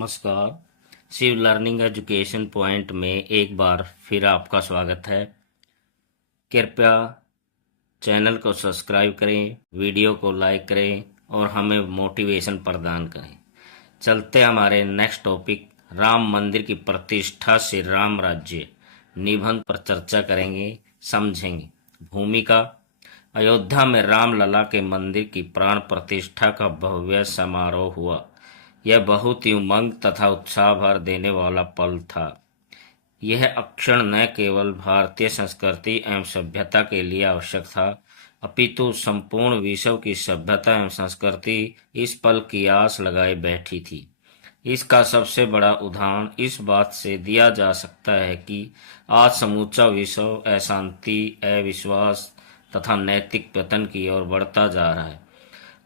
नमस्कार। Shiv learning education point में एक बार फिर आपका स्वागत है। कृपया चैनल को सब्सक्राइब करें, वीडियो को लाइक करें और हमें मोटिवेशन प्रदान करें। चलते हमारे नेक्स्ट टॉपिक राम मंदिर की प्रतिष्ठा से राम राज्य निबंध पर चर्चा करेंगे, समझेंगे। भूमिका: अयोध्या में रामलला के मंदिर की प्राण प्रतिष्ठा का भव्य समारोह हुआ। यह बहुत ही उमंग तथा उत्साह भर देने वाला पल था। यह क्षण न केवल भारतीय संस्कृति एवं सभ्यता के लिए आवश्यक था, अपितु संपूर्ण विश्व की सभ्यता एवं संस्कृति इस पल की आस लगाए बैठी थी। इसका सबसे बड़ा उदाहरण इस बात से दिया जा सकता है कि आज समूचा विश्व अशांति, अविश्वास तथा नैतिक पतन की ओर बढ़ता जा रहा है।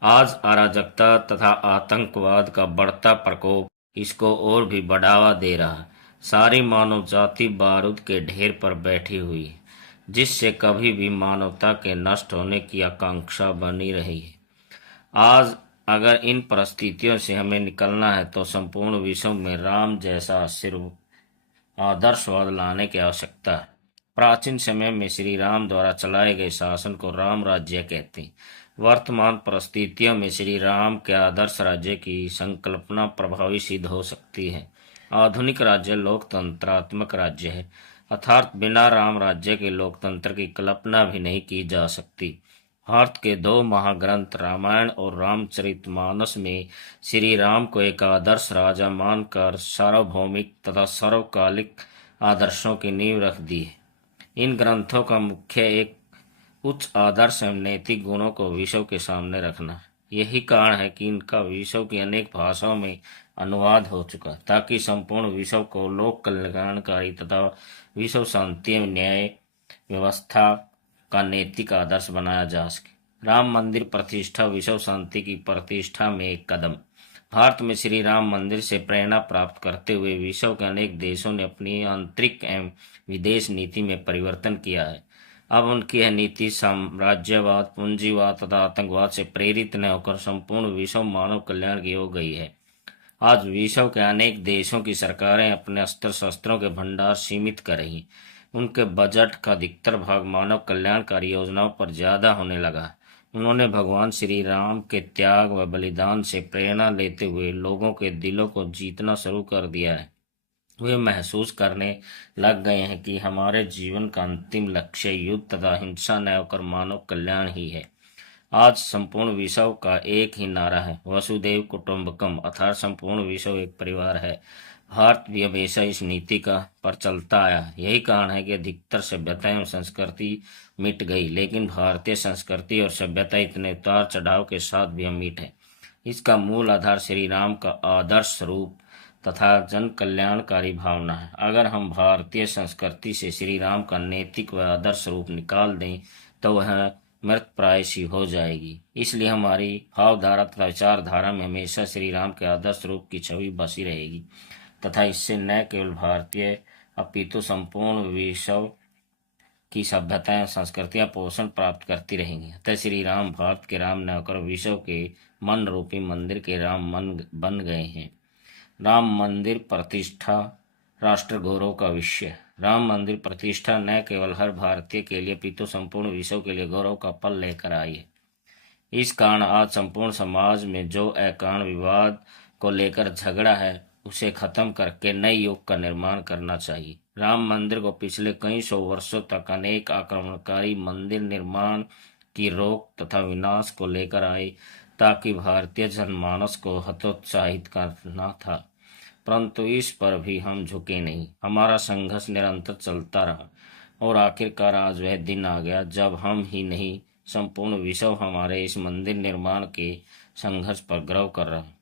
आज अराजकता तथा आतंकवाद का बढ़ता प्रकोप इसको और भी बढ़ावा दे रहा है। सारी मानव जाति बारूद के ढेर पर बैठी हुई है, जिससे कभी भी मानवता के नष्ट होने की आकांक्षा बनी रही है। आज अगर इन परिस्थितियों से हमें निकलना है तो संपूर्ण विश्व में राम जैसा आदर्शवाद लाने की आवश्यकता है। प्राचीन समय में श्री राम द्वारा चलाए गए शासन को राम राज्य कहते हैं। वर्तमान परिस्थितियों में श्री राम के आदर्श राज्य की संकल्पना प्रभावी सिद्ध हो सकती है। आधुनिक राज्य लोकतंत्रात्मक राज्य है, अर्थात बिना राम राज्य के लोकतंत्र की कल्पना भी नहीं की जा सकती। भारत के दो महाग्रंथ रामायण और रामचरितमानस में श्री राम को एक आदर्श राजा मानकर सार्वभौमिक तथा सर्वकालिक आदर्शों की नींव रख दी है। इन ग्रंथों का मुख्य एक उच्च आदर्श एवं नैतिक गुणों को विश्व के सामने रखना। यही कारण है कि इनका विश्व की अनेक भाषाओं में अनुवाद हो चुका, ताकि संपूर्ण विश्व को लोक कल्याणकारी तथा विश्व शांति एवं न्याय व्यवस्था का नैतिक आदर्श बनाया जा सके। राम मंदिर प्रतिष्ठा विश्व शांति की प्रतिष्ठा में एक कदम। भारत में श्री राम मंदिर से प्रेरणा प्राप्त करते हुए विश्व के अनेक देशों ने अपनी आंतरिक एवं विदेश नीति में परिवर्तन किया है। अब उनकी यह नीति साम्राज्यवाद, पूंजीवाद तथा आतंकवाद से प्रेरित न होकर संपूर्ण विश्व मानव कल्याण की हो गई है। आज विश्व के अनेक देशों की सरकारें अपने अस्त्र शस्त्रों के भंडार सीमित कर रही। उनके बजट का अधिकतर भाग मानव कल्याणकारी योजनाओं पर ज्यादा होने लगा। उन्होंने भगवान श्री राम के त्याग व बलिदान से प्रेरणा लेते हुए लोगों के दिलों को जीतना शुरू कर दिया है। वे महसूस करने लग गए हैं कि हमारे जीवन का अंतिम लक्ष्य युद्ध तथा हिंसा न होकर मानव कल्याण ही है। आज संपूर्ण विश्व का एक ही नारा है, वसुदेव कुटुंबकम, अर्थात संपूर्ण विश्व एक परिवार है। भारत भी हमेशा इस नीति का पर चलता आया। यही कारण है कि अधिकतर सभ्यता एवं संस्कृति मिट गई, लेकिन भारतीय संस्कृति और सभ्यता इतने उतार चढ़ाव के साथ भी अमिट है। इसका मूल आधार श्री राम का आदर्श रूप तथा जन कल्याणकारी भावना है। अगर हम भारतीय संस्कृति से श्री राम का नैतिक व आदर्श रूप निकाल दें तो वह मृत प्राय सी हो जाएगी। इसलिए हमारी भावधारा तथा विचारधारा में हमेशा श्री राम के आदर्श रूप की छवि बसी रहेगी तथा इससे न केवल भारतीय अपितु संपूर्ण विश्व की सभ्यताएं संस्कृतियां पोषण प्राप्त करती रहेंगी। अतः श्री राम भारत के राम न होकर विश्व के मन रूपी मंदिर के राम मन बन गए हैं। राम मंदिर प्रतिष्ठा राष्ट्र गौरव का विषय। राम मंदिर प्रतिष्ठा न केवल हर भारतीय के लिए अपितु संपूर्ण विश्व के लिए गौरव का पल लेकर आई है। इस कारण आज संपूर्ण समाज में जो अकारण विवाद को लेकर झगड़ा है उसे खत्म करके नए युग का निर्माण करना चाहिए। राम मंदिर को पिछले कई सौ वर्षों तक अनेक आक्रमणकारी मंदिर निर्माण की रोक तथा विनाश को लेकर आए, ताकि भारतीय जनमानस को हतोत्साहित करना था, परंतु इस पर भी हम झुके नहीं। हमारा संघर्ष निरंतर चलता रहा और आखिरकार आज वह दिन आ गया जब हम ही नहीं संपूर्ण विश्व हमारे इस मंदिर निर्माण के संघर्ष पर गर्व कर रहा है।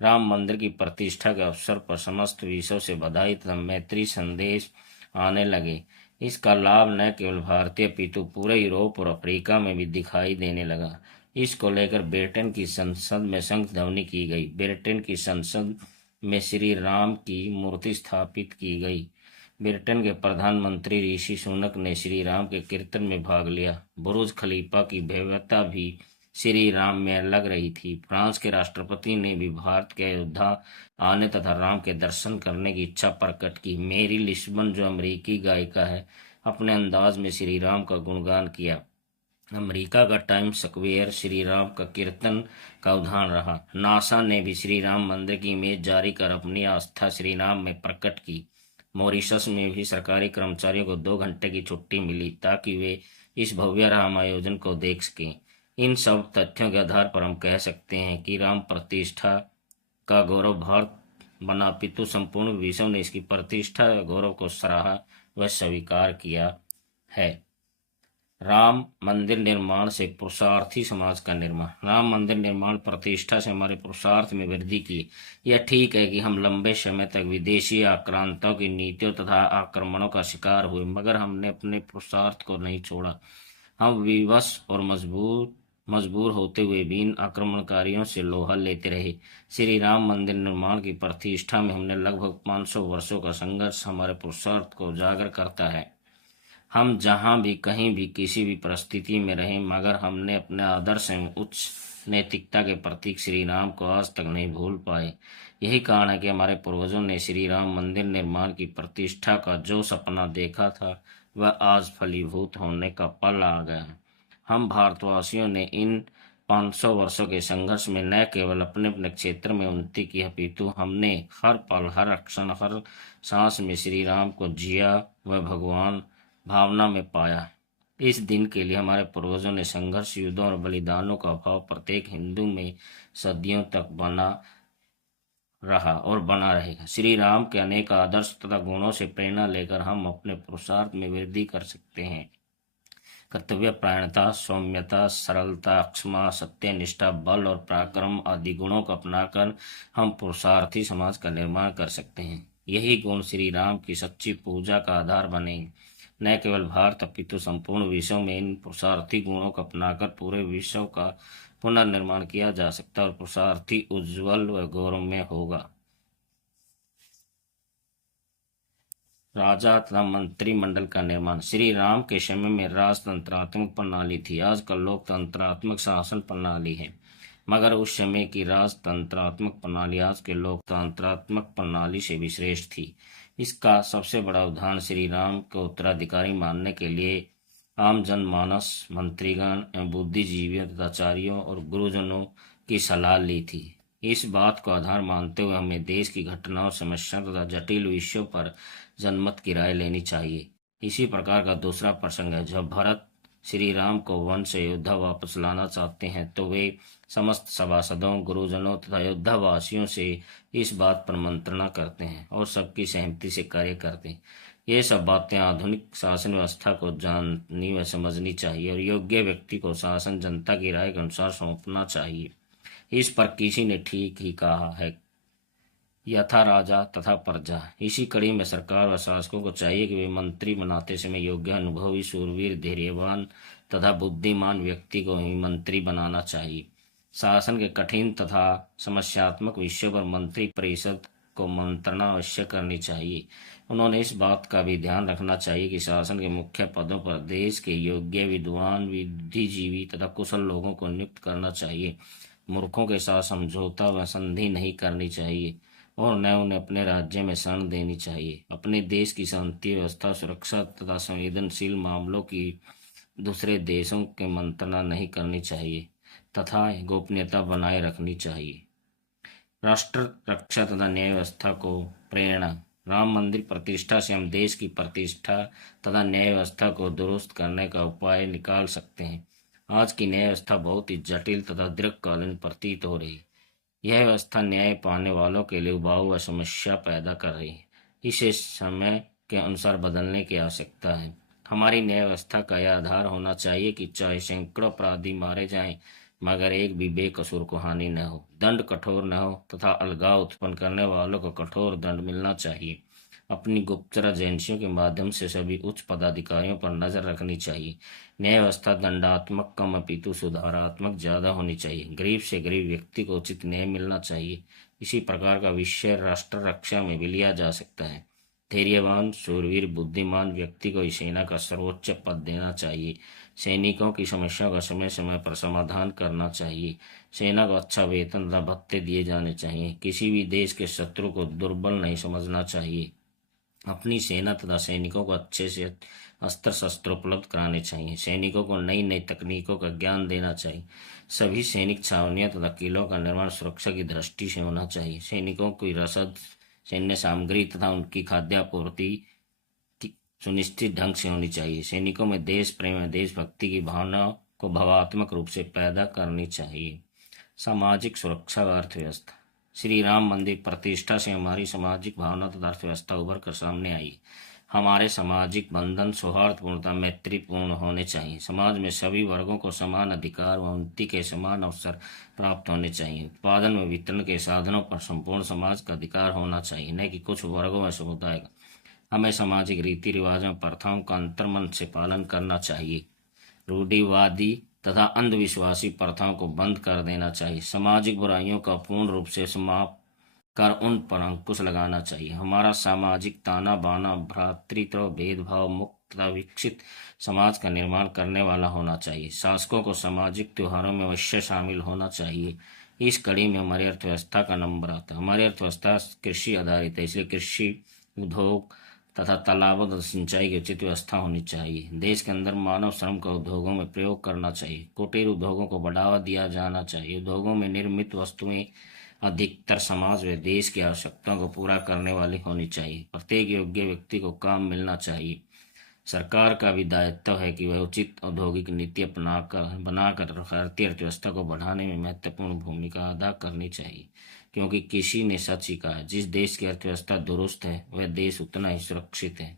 राम मंदिर की प्रतिष्ठा के अवसर पर समस्त विश्व से बधाई तथा मैत्री संदेश आने लगे। इसका लाभ न केवल भारतीय अपितु पूरे यूरोप और अफ्रीका में भी दिखाई देने लगा। इसको लेकर ब्रिटेन की संसद में शंख ध्वनि की गई। ब्रिटेन की संसद में श्री राम की मूर्ति स्थापित की गई। ब्रिटेन के प्रधानमंत्री ऋषि सुनक ने श्री राम के कीर्तन में भाग लिया। बुर्ज खलीफा की भव्यता भी श्री राम में लग रही थी। फ्रांस के राष्ट्रपति ने भी भारत के अयोध्या आने तथा राम के दर्शन करने की इच्छा प्रकट की। मेरी लिस्बन, जो अमेरिकी गायिका है, अपने अंदाज में श्री राम का गुणगान किया। अमेरिका का टाइम्स स्क्वेयर श्री राम का कीर्तन का उदाहरण रहा। नासा ने भी श्री राम मंदिर की इमेज जारी कर अपनी आस्था श्री राम में प्रकट की। मॉरिशस में भी सरकारी कर्मचारियों को 2 घंटे की छुट्टी मिली ताकि वे इस भव्य राम आयोजन को देख सकें। इन सब तथ्यों के आधार पर हम कह सकते हैं कि राम प्रतिष्ठा का गौरव भारत बना, पितु संपूर्ण विश्व ने इसकी प्रतिष्ठा गौरव को सराहा व स्वीकार किया है। राम मंदिर निर्माण से पुरुषार्थी समाज का निर्माण। राम मंदिर निर्माण प्रतिष्ठा से हमारे पुरुषार्थ में वृद्धि की। यह ठीक है कि हम लंबे समय तक विदेशी आक्रांताओं की नीतियों तथा आक्रमणों का शिकार हुए, मगर हमने अपने पुरुषार्थ को नहीं छोड़ा। हम विवश और मजबूर होते हुए भी इन आक्रमणकारियों से लोहा लेते रहे। श्री राम मंदिर निर्माण की प्रतिष्ठा में हमने लगभग 500 वर्षों का संघर्ष हमारे पुरुषार्थ को उजागर करता है। हम जहाँ भी, कहीं भी, किसी भी परिस्थिति में रहें, मगर हमने अपने आदर्श एवं उच्च नैतिकता के प्रतीक श्री राम को आज तक नहीं भूल पाए। यही कारण है कि हमारे पूर्वजों ने श्री राम मंदिर निर्माण की प्रतिष्ठा का जो सपना देखा था वह आज फलीभूत होने का पल आ गया। हम भारतवासियों ने इन 500 वर्षों के संघर्ष में न केवल अपने अपने क्षेत्र में उन्नति की, अपितु हमने हर पल, हर क्षण, हर सांस में श्री राम को जिया व भगवान भावना में पाया। इस दिन के लिए हमारे पूर्वजों ने संघर्ष, युद्धों और बलिदानों का भाव प्रत्येक हिंदू में सदियों तक बना रहा और बना रहेगा। श्री राम के अनेक आदर्श तथा गुणों से प्रेरणा लेकर हम अपने पुरुषार्थ में वृद्धि कर सकते हैं। कर्तव्य परायणता, सौम्यता, सरलता, क्षमा, सत्य, निष्ठा, बल और पराक्रम आदि गुणों को अपनाकर हम पुरुषार्थी समाज का निर्माण कर सकते हैं। यही गुण श्री राम की सच्ची पूजा का आधार बनेंगे। न केवल भारत अपितु संपूर्ण विश्व में इन पुरुषार्थी गुणों को अपनाकर पूरे विश्व का पुनर्निर्माण किया जा सकता है और पुरुषार्थी उज्जवल व गौरवमय होगा। राजा तथा मंत्रिमंडल का निर्माण। श्री राम के समय में राजतंत्रात्मक प्रणाली थी, आजकल लोकतंत्रात्मक शासन प्रणाली है, मगर उस समय की राजतंत्रात्मक प्रणाली आज के लोकतंत्रात्मक प्रणाली से भी श्रेष्ठ थी। इसका सबसे बड़ा उदाहरण श्री राम को उत्तराधिकारी मानने के लिए आम जनमानस, मंत्रीगण एवं बुद्धिजीवियों तथा आचार्यों और गुरुजनों की सलाह ली थी। इस बात को आधार मानते हुए हमें देश की घटनाओं, समस्याओं तथा जटिल विषयों पर जनमत की राय लेनी चाहिए। इसी प्रकार का दूसरा प्रसंग है, जब भरत श्री राम को वन से अयोध्या वापस लाना चाहते हैं तो वे समस्त सभासदों, गुरुजनों तथा अयोध्या वासियों से इस बात पर मंत्रणा करते हैं और सबकी सहमति से कार्य करते हैं। ये सब बातें आधुनिक शासन व्यवस्था को जाननी व समझनी चाहिए और योग्य व्यक्ति को शासन जनता की राय के अनुसार सौंपना चाहिए। इस पर किसी ने ठीक ही कहा है, यथा राजा तथा प्रजा। इसी कड़ी में सरकार व शासकों को चाहिए कि वे मंत्री बनाते समय योग्य, अनुभवी, शूरवीर, धैर्यवान तथा बुद्धिमान व्यक्ति को ही मंत्री बनाना चाहिए। शासन के कठिन तथा समस्यात्मक विषयों पर मंत्री परिषद को मंत्रणा अवश्य करनी चाहिए। उन्होंने इस बात का भी ध्यान रखना चाहिए कि शासन के मुख्य पदों पर देश के योग्य, विद्वान, बुद्धिजीवी तथा कुशल लोगों को नियुक्त करना चाहिए। मूर्खों के साथ समझौता व संधि नहीं करनी चाहिए और न उन्हें अपने राज्य में शरण देनी चाहिए। अपने देश की शांति व्यवस्था, सुरक्षा तथा संवेदनशील मामलों की दूसरे देशों के मंत्रणा नहीं करनी चाहिए तथा गोपनीयता बनाए रखनी चाहिए। राष्ट्र रक्षा तथा न्याय व्यवस्था को प्रेरणा। राम मंदिर प्रतिष्ठा से हम देश की प्रतिष्ठा तथा न्याय व्यवस्था को दुरुस्त करने का उपाय निकाल सकते हैं। आज की न्याय व्यवस्था बहुत ही जटिल तथा दीर्घकालीन प्रतीत हो रही है। यह व्यवस्था न्याय पाने वालों के लिए उबाऊ व समस्या पैदा कर रही है। इसे समय के अनुसार बदलने की आवश्यकता है। हमारी न्याय व्यवस्था का यह आधार होना चाहिए कि चाहे सैकड़ों अपराधी मारे जाएं, मगर एक भी बेकसूर को हानि न हो, दंड कठोर न हो तथा अलगाव उत्पन्न करने वालों को कठोर दंड मिलना चाहिए। अपनी गुप्तचर एजेंसियों के माध्यम से सभी उच्च पदाधिकारियों पर नजर रखनी चाहिए। न्याय व्यवस्था दंडात्मक कम अपितु सुधारात्मक ज्यादा होनी चाहिए। गरीब से गरीब व्यक्ति को उचित न्याय मिलना चाहिए। इसी प्रकार का विषय राष्ट्र रक्षा में भी लिया जा सकता है। धैर्यवान, शूरवीर, बुद्धिमान व्यक्ति को सेना का सर्वोच्च पद देना चाहिए। सैनिकों की समस्याओं का समय समय पर समाधान करना चाहिए। सेना को अच्छा वेतन तथा भत्ते दिए जाने चाहिए। किसी भी देश के शत्रु को दुर्बल नहीं समझना चाहिए। अपनी सेना तथा सैनिकों को अच्छे से अस्त्र शस्त्र उपलब्ध कराने चाहिए। सैनिकों को नई नई तकनीकों का ज्ञान देना चाहिए। सभी सैनिक छावनियों तथा किलों का निर्माण सुरक्षा की दृष्टि से होना चाहिए। सैनिकों की रसद, सैन्य सामग्री तथा उनकी खाद्यापूर्ति सुनिश्चित ढंग से होनी चाहिए। सैनिकों में देश प्रेम और देशभक्ति की भावना को भावात्मक रूप से पैदा करनी चाहिए। सामाजिक सुरक्षा व अर्थव्यवस्था। श्री राम मंदिर प्रतिष्ठा से हमारी सामाजिक भावना तथा अर्थव्यवस्था उभर कर सामने आई। हमारे सामाजिक बंधन सौहार्दपूर्णता मैत्रीपूर्ण होने चाहिए। समाज में सभी वर्गों को समान अधिकार व उन्नति के समान अवसर प्राप्त होने चाहिए। उत्पादन व वितरण के साधनों पर संपूर्ण समाज का अधिकार होना चाहिए, न कि कुछ वर्गों व समुदाय का। हमें सामाजिक रीति रिवाजों प्रथाओं का अंतर्मन से पालन करना चाहिए। रूढ़िवादी तथा अंधविश्वासी प्रथाओं को बंद कर देना चाहिए। सामाजिक बुराइयों का पूर्ण रूप से समाप्त कर उन पर अंकुश लगाना चाहिए। हमारा सामाजिक ताना बाना भ्रातृत्व भेदभाव मुक्त तथा विकसित समाज का निर्माण करने वाला होना चाहिए। शासकों को सामाजिक त्योहारों में अवश्य शामिल होना चाहिए। इस कड़ी में हमारी अर्थव्यवस्था का नंबर आता है। हमारी अर्थव्यवस्था कृषि आधारित है, इसलिए कृषि उद्योग तथा तालाबों तथा सिंचाई की उचित व्यवस्था होनी चाहिए। देश के अंदर मानव श्रम का उद्योगों में प्रयोग करना चाहिए। कुटीर उद्योगों को बढ़ावा दिया जाना चाहिए। उद्योगों में निर्मित वस्तुएं अधिकतर समाज व देश की आवश्यकताओं को पूरा करने वाली होनी चाहिए। प्रत्येक योग्य व्यक्ति को काम मिलना चाहिए। सरकार का भी दायित्व है कि वह उचित औद्योगिक नीति बनाकर भारतीय अर्थव्यवस्था को बढ़ाने में महत्वपूर्ण भूमिका अदा करनी चाहिए, क्योंकि किसी ने सच ही कहा, जिस देश की अर्थव्यवस्था दुरुस्त है वह देश उतना ही सुरक्षित है।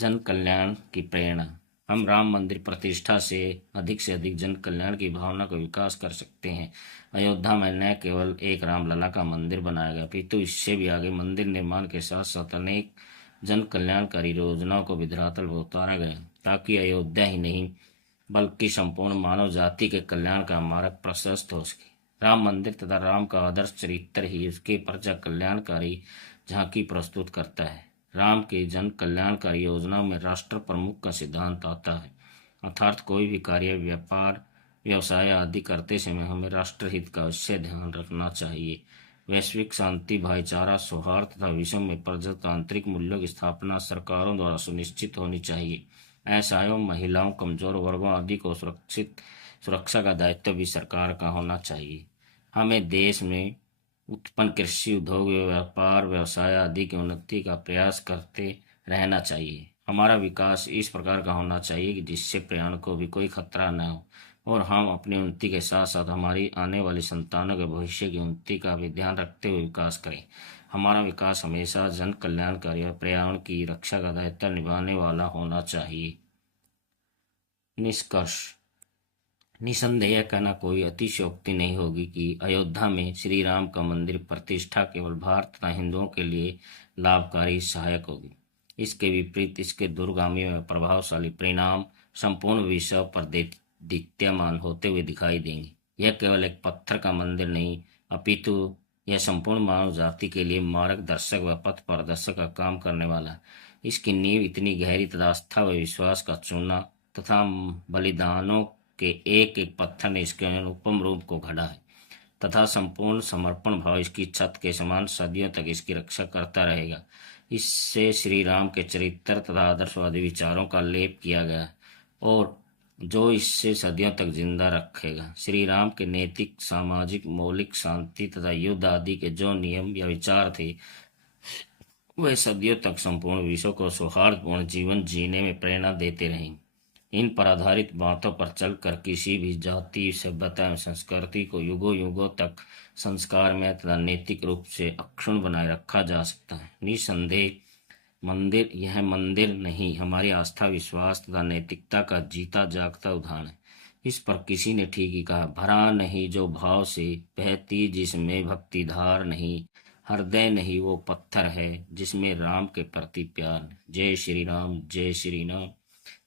जन कल्याण की प्रेरणा। हम राम मंदिर प्रतिष्ठा से अधिक जन कल्याण की भावना का विकास कर सकते हैं। अयोध्या में न केवल एक रामलला का मंदिर बनाया गया, अपितु इससे भी आगे मंदिर निर्माण के साथ साथ अनेक जन कल्याणकारी योजनाओं को भी धरातल पर उतारा गया, ताकि अयोध्या ही नहीं बल्कि संपूर्ण मानव जाति के कल्याण का मार्ग प्रशस्त हो सके। राम मंदिर तथा राम का आदर्श चरित्र ही उसके प्रजा कल्याणकारी झांकी प्रस्तुत करता है। राम की जन कल्याणकारी योजनाओं में राष्ट्र प्रमुख का सिद्धांत आता है, अर्थात कोई भी कार्य, व्यापार, व्यवसाय आदि करते समय हमें राष्ट्रहित का अवश्य ध्यान रखना चाहिए। वैश्विक शांति, भाईचारा, सौहार्द तथा विश्व में प्रजातांत्रिक मूल्यों की स्थापना सरकारों द्वारा सुनिश्चित होनी चाहिए। असहायों, महिलाओं, कमजोर वर्गों आदि को सुरक्षा का दायित्व भी सरकार का होना चाहिए। हमें देश में उत्पन्न कृषि, उद्योग, व्यापार, व्यवसाय आदि की उन्नति का प्रयास करते रहना चाहिए। हमारा विकास इस प्रकार का होना चाहिए कि जिससे प्रयाण को भी कोई खतरा न हो और हम अपनी उन्नति के साथ साथ हमारी आने वाली संतानों के भविष्य की उन्नति का भी ध्यान रखते हुए विकास करें। हमारा विकास हमेशा जन कल्याणकारी और पर्यावरण की रक्षा का दायित्व निभाने वाला होना चाहिए। निष्कर्ष। निसंदेह कहना कोई अतिशयोक्ति नहीं होगी कि अयोध्या में श्री राम का मंदिर प्रतिष्ठा केवल भारत तथा हिंदुओं के लिए लाभकारी सहायक होगी। इसके विपरीत इसके दूरगामी व प्रभावशाली परिणाम संपूर्ण विश्व पर दीप्यमान होते हुए दिखाई देंगे। यह केवल एक पत्थर का मंदिर नहीं, अपितु यह संपूर्ण मानव जाति के लिए मार्गदर्शक व पथ प्रदर्शक का काम करने वाला। इसकी नींव इतनी गहरी तथा आस्था व विश्वास का चूना तथा बलिदानों के एक एक पत्थर ने इसके अनुपम रूप को गढ़ा है तथा संपूर्ण समर्पण भाव इसकी छत के समान सदियों तक इसकी रक्षा करता रहेगा। इससे श्री राम के चरित्र तथा आदर्शवादी विचारों का लेप किया गया और जो इससे सदियों तक जिंदा रखेगा। श्री राम के नैतिक, सामाजिक, मौलिक, शांति तथा युद्ध आदि के जो नियम या विचार थे वह सदियों तक संपूर्ण विश्व को सौहार्दपूर्ण जीवन जीने में प्रेरणा देते रहेंगे। इन पर आधारित बातों पर चलकर किसी भी जाति, सभ्यता एवं संस्कृति को युगों युगों तक संस्कार में तथा नैतिक रूप से अक्षुण्ण बनाए रखा जा सकता है। निसंदेह यह मंदिर नहीं, हमारी आस्था, विश्वास तथा नैतिकता का जीता जागता उदाहरण है। इस पर किसी ने ठीक ही कहा, भरा नहीं जो भाव से बहती जिसमें भक्ति धार नहीं, हृदय नहीं वो पत्थर है जिसमें राम के प्रति प्यार। जय श्री राम, जय श्री राम।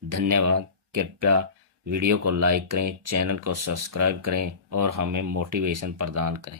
धन्यवाद। कृपया वीडियो को लाइक करें, चैनल को सब्सक्राइब करें और हमें मोटिवेशन प्रदान करें।